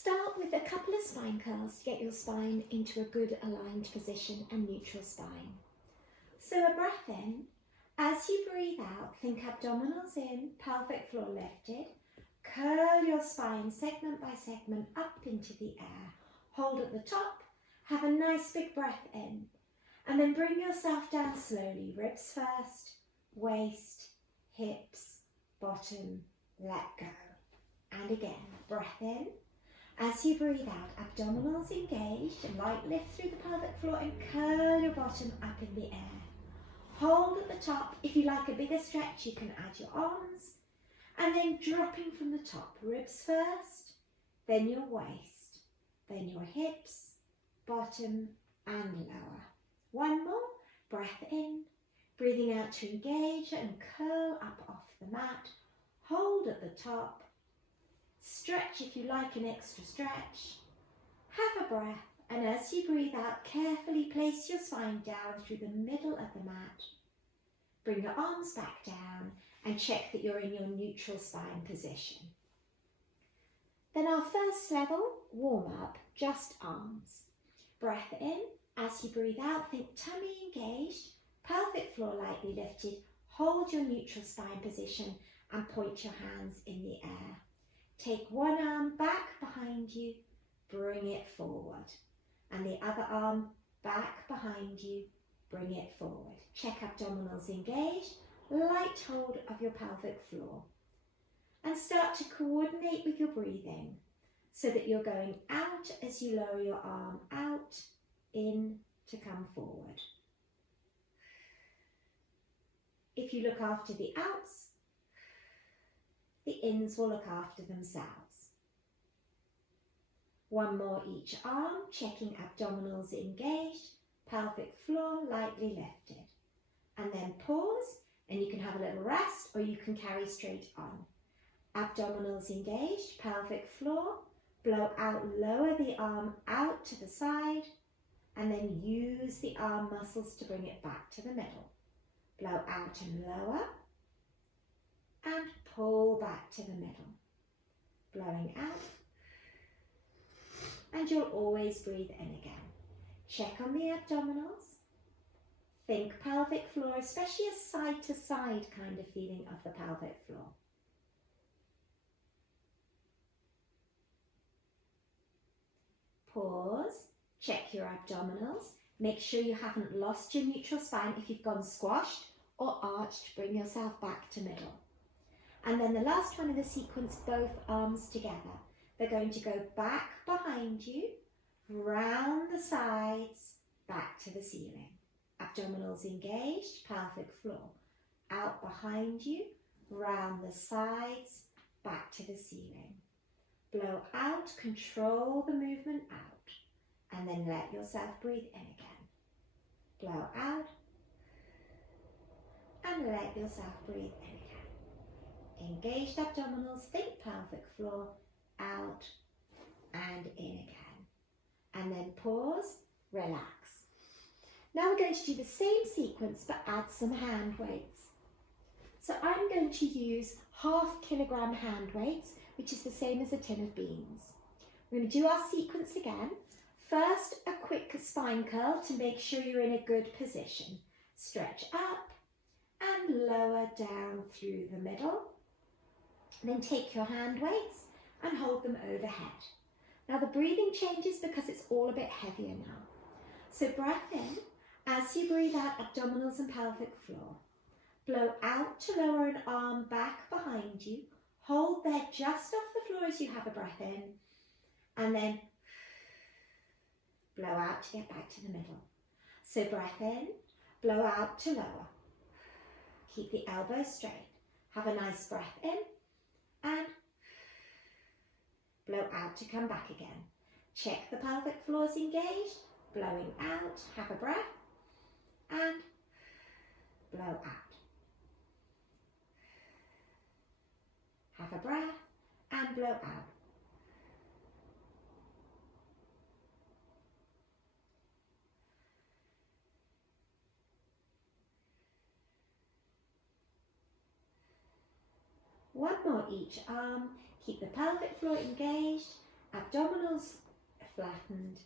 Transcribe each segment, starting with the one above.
Start with a couple of spine curls to get your spine into a good aligned position and neutral spine. So a breath in. As you breathe out, think abdominals in, pelvic floor lifted. Curl your spine segment by segment up into the air. Hold at the top. Have a nice big breath in. And then bring yourself down slowly. Ribs first, waist, hips, bottom, let go. And again, breath in. As you breathe out, abdominals engaged, light lift through the pelvic floor and curl your bottom up in the air. Hold at the top. If you like a bigger stretch, you can add your arms. And then dropping from the top, ribs first, then your waist, then your hips, bottom and lower. One more, breath in, breathing out to engage and curl up off the mat. Hold at the top. Stretch if you like an extra stretch. Have a breath, and as you breathe out, carefully place your spine down through the middle of the mat. Bring your arms back down and check that you're in your neutral spine position. Then our first level, warm up, just arms. Breath in. As you breathe out, think tummy engaged, pelvic floor lightly lifted. Hold your neutral spine position and point your hands in the air. Take one arm back behind you, bring it forward. And the other arm back behind you, bring it forward. Check abdominals engaged, light hold of your pelvic floor. And start to coordinate with your breathing so that you're going out as you lower your arm out, in to come forward. If you look after the outs, the ins will look after themselves. One more each arm, checking abdominals engaged, pelvic floor lightly lifted. And then pause, and you can have a little rest or you can carry straight on. Abdominals engaged, pelvic floor, blow out, lower the arm out to the side, and then use the arm muscles to bring it back to the middle. Blow out and lower, and pull back to the middle. Blowing out, and you'll always breathe in again. Check on the abdominals. Think pelvic floor, especially a side to side kind of feeling of the pelvic floor. Pause, check your abdominals. Make sure you haven't lost your neutral spine. If you've gone squashed or arched, bring yourself back to middle. And then the last one in the sequence, both arms together. They're going to go back behind you, round the sides, back to the ceiling. Abdominals engaged, pelvic floor. Out behind you, round the sides, back to the ceiling. Blow out, control the movement out, and then let yourself breathe in again. Blow out, and let yourself breathe in again. Engaged abdominals, think pelvic floor, out and in again. And then pause, relax. Now we're going to do the same sequence but add some hand weights. So I'm going to use 1/2 kilogram hand weights, which is the same as a tin of beans. We're going to do our sequence again. First, a quick spine curl to make sure you're in a good position. Stretch up and lower down through the middle. Then take your hand weights and hold them overhead. Now the breathing changes because it's all a bit heavier now. So breath in. As you breathe out, abdominals and pelvic floor. Blow out to lower an arm back behind you. Hold there just off the floor as you have a breath in. And then blow out to get back to the middle. So breath in, blow out to lower. Keep the elbows straight. Have a nice breath in and blow out to come back again. Check the pelvic floors engaged. Blowing out, have a breath and blow out. Have a breath and blow out. One more each arm. Keep the pelvic floor engaged abdominals flattened.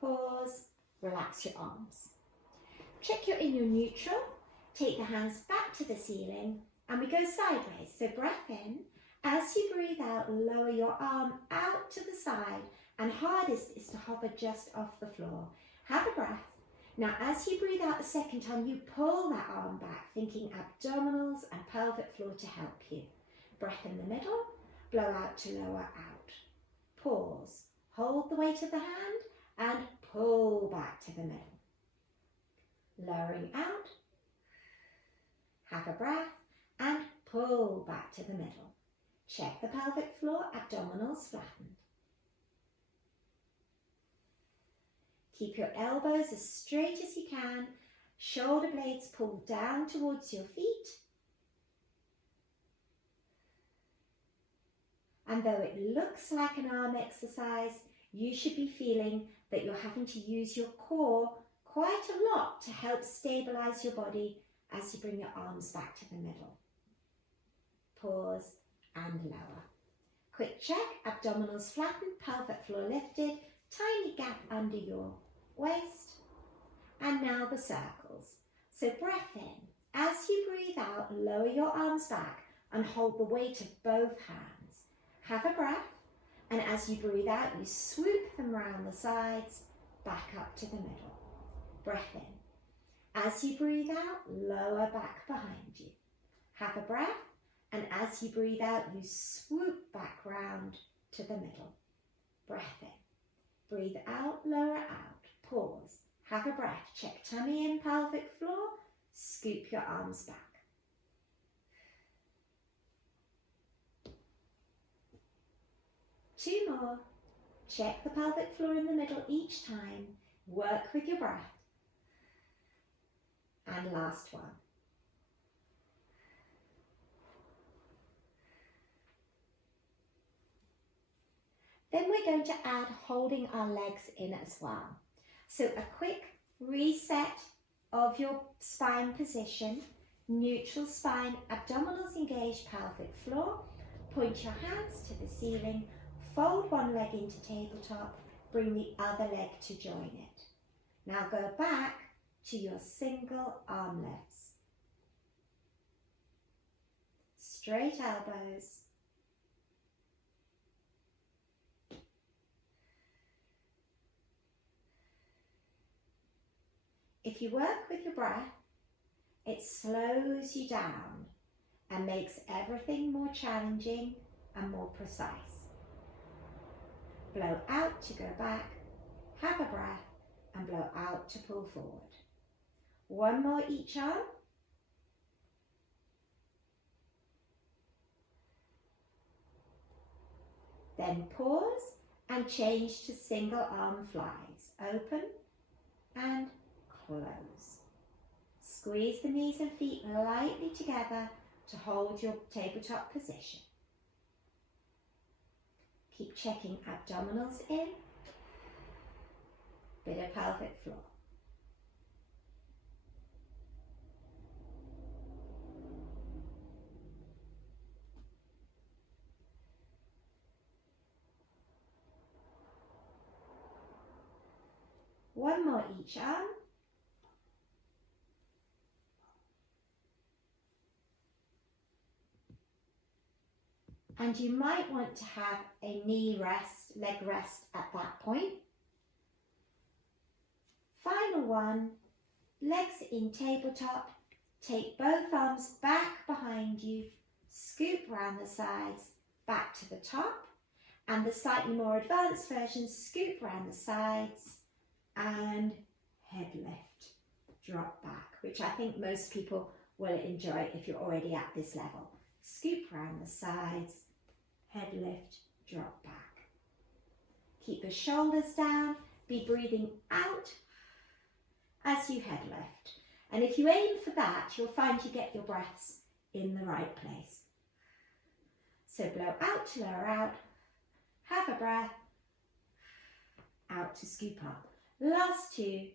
Pause, relax your arms. Check you're in your neutral. Take the hands back to the ceiling and we go sideways. So breath in. As you breathe out, lower your arm out to the side, and hardest is to hover just off the floor. Have a breath. Now as you breathe out the second time, you pull that arm back, thinking abdominals and pelvic floor to help you. Breath in the middle, blow out to lower out. Pause, hold the weight of the hand and pull back to the middle. Lowering out, have a breath and pull back to the middle. Check the pelvic floor, abdominals flattened. Keep your elbows as straight as you can, shoulder blades pulled down towards your feet. And though it looks like an arm exercise, you should be feeling that you're having to use your core quite a lot to help stabilize your body as you bring your arms back to the middle. Pause and lower. Quick check, abdominals flattened, pelvic floor lifted, tiny gap under your waist. And now the circles. So breath in. As you breathe out, lower your arms back and hold the weight of both hands. Have a breath, and as you breathe out, you swoop them round the sides, back up to the middle. Breath in. As you breathe out, lower back behind you. Have a breath, and as you breathe out, you swoop back round to the middle. Breath in. Breathe out, lower out. Pause. Have a breath. Check tummy in, pelvic floor. Scoop your arms back. Two more. Check the pelvic floor in the middle each time. Work with your breath. And last one. Then we're going to add holding our legs in as well. So a quick reset of your spine position, neutral spine, abdominals engaged, pelvic floor. Point your hands to the ceiling, fold one leg into tabletop, bring the other leg to join it. Now go back to your single arm lifts. Straight elbows. If you work with your breath, it slows you down and makes everything more challenging and more precise. Blow out to go back, have a breath, and blow out to pull forward. One more each arm. Then pause and change to single arm flies. Open and close. Squeeze the knees and feet lightly together to hold your tabletop position. Keep checking abdominals in, bit of pelvic floor. One more each arm. And you might want to have a knee rest, leg rest at that point. Final one, legs in tabletop. Take both arms back behind you, scoop round the sides, back to the top. And the slightly more advanced version, scoop round the sides and head lift, drop back, which I think most people will enjoy if you're already at this level. Scoop round the sides, head lift, drop back. Keep the shoulders down, be breathing out as you head lift. And if you aim for that, you'll find you get your breaths in the right place. So blow out to lower out, have a breath, out to scoop up. Last two.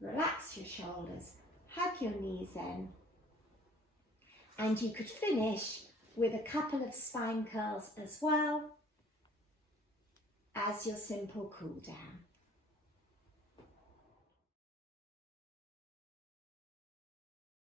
Relax your shoulders, hug your knees in. And you could finish with a couple of spine curls as well as your simple cool down.